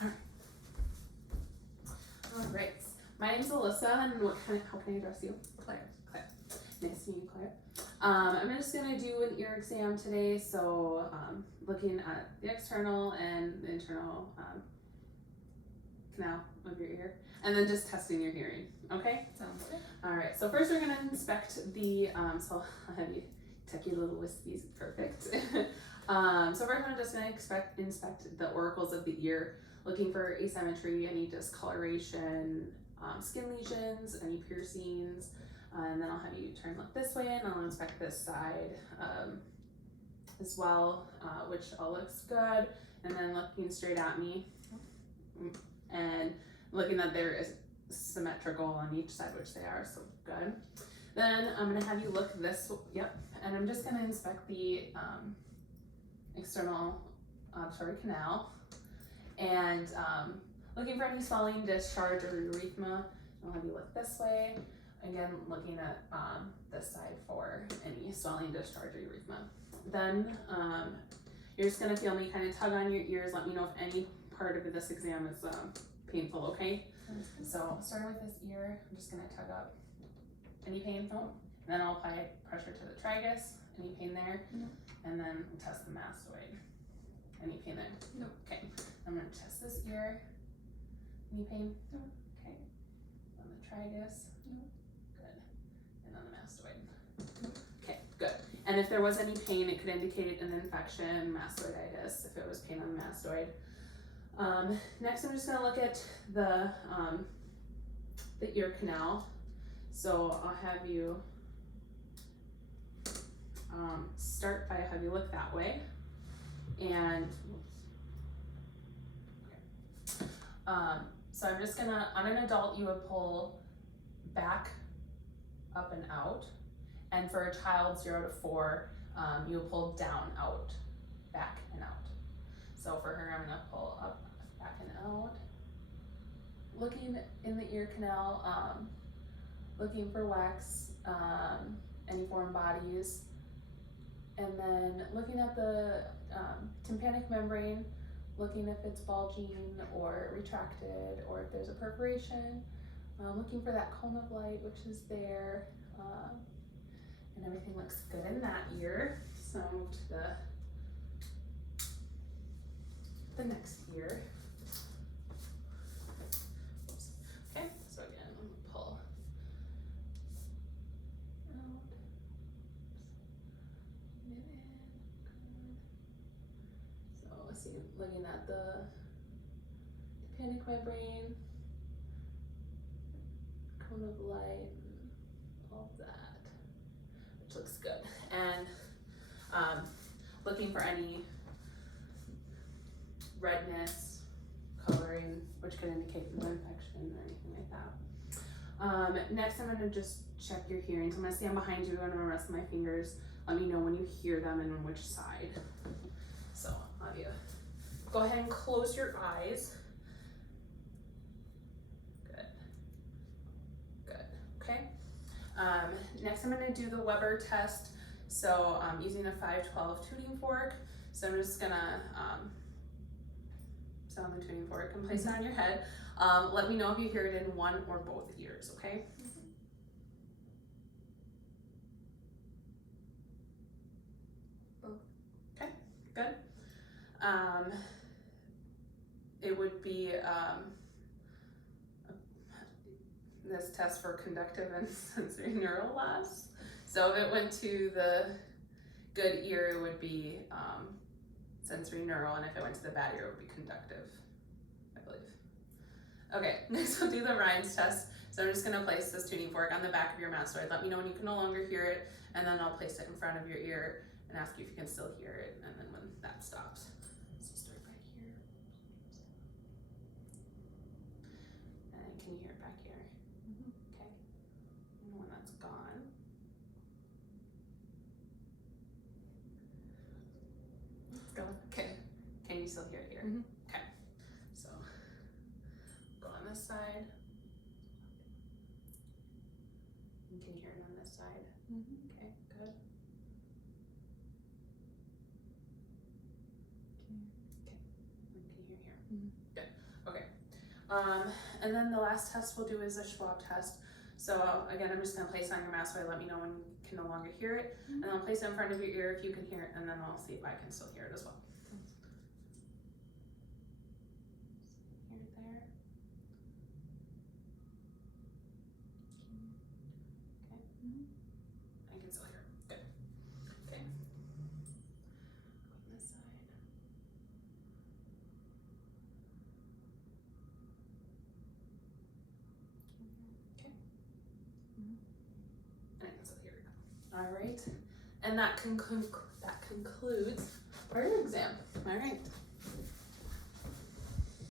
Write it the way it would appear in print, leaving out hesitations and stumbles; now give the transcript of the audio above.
All right. My name's Alyssa, and how can I address you? Claire. Claire. Nice to meet you, Claire. I'm just gonna do an ear exam today, so looking at the external and the internal canal of your ear, and then just testing your hearing. Okay. Sounds good. All right. So first, we're gonna inspect the. So I'll have you tuck your little wispies. Perfect. So first, I'm just gonna inspect the auricles of the ear, looking for asymmetry, any discoloration, skin lesions, any piercings, and then I'll have you turn look this way, and I'll inspect this side as well, which all looks good, and then looking straight at me, and looking that there is symmetrical on each side, which they are, so good. Then I'm gonna have you look this, and I'm just gonna inspect the external auditory canal, and looking for any swelling, discharge, or urethra. I'll have you look this way. Again, looking at this side for any swelling, discharge, or urethra. Then you're just gonna feel me kind of tug on your ears. Let me know if any part of this exam is painful, okay? So starting with this ear, I'm just gonna tug up. Any pain? No. And then I'll apply pressure to the tragus. Any pain there? No. And then we'll test the mastoid. Any pain there? No. Okay. I'm gonna test this ear. Any pain? No. Okay. On the tragus. No. Good. And on the mastoid. No. Okay, good. And if there was any pain, it could indicate an infection, mastoiditis, if it was pain on the mastoid. Next, I'm just gonna look at the ear canal. So I'll have you start by have you look that way, and so I'm just gonna, on an adult you would pull back, up and out, and for a child 0 to 4 you would pull down, out, back and out. So for her I'm gonna pull up, back and out, looking in the ear canal, looking for wax, any foreign bodies, and then looking at the tympanic membrane, looking if it's bulging or retracted, or if there's a perforation, looking for that cone of light, which is there, and everything looks good in that ear. So I'll move to the next ear. Oops. Okay, so again, I'm gonna pull out. So let's see, looking at the tympanic membrane, cone of light, and all of that, which looks good. And looking for any redness, coloring, which could indicate an infection or anything like that. Next, I'm gonna just check your hearing. So I'm gonna stand behind you, and I'm gonna rest my fingers. Let me know when you hear them and on which side. So I'll have you go ahead and close your eyes. Good. Good. Okay. Next, I'm gonna do the Weber test. So I'm using a 512 tuning fork. So I'm just gonna set on the tuning fork and place it on your head. Let me know if you hear it in one or both ears, okay? Both. Okay, good. It would be this test for conductive and sensory neural loss. So if it went to the good ear, it would be sensory neural, and if it went to the bad ear, it would be conductive, I believe. Okay, next we'll do the Rhines test. So I'm just gonna place this tuning fork on the back of your mastoid. Let me know when you can no longer hear it, and then I'll place it in front of your ear and ask you if you can still hear it, and then when that stops. So start back here. And can you hear it back here? Okay. And when that's gone. Let's go. Okay. Can you still hear it here? Mhm. Okay. So go on this side. And can you hear it on this side? Okay, good. Okay. And can you hear here? Mhm. Good. And then the last test we'll do is a Schwab test. So again, I'm just gonna place it on your mask so I let me know when you can no longer hear it. And I'll place it in front of your ear if you can hear it, and then I'll see if I can still hear it as well. Hear it there. Okay. I can still hear it. Good. Okay. On this side. Okay. I can still hear it. All right. And that concludes our exam. All right.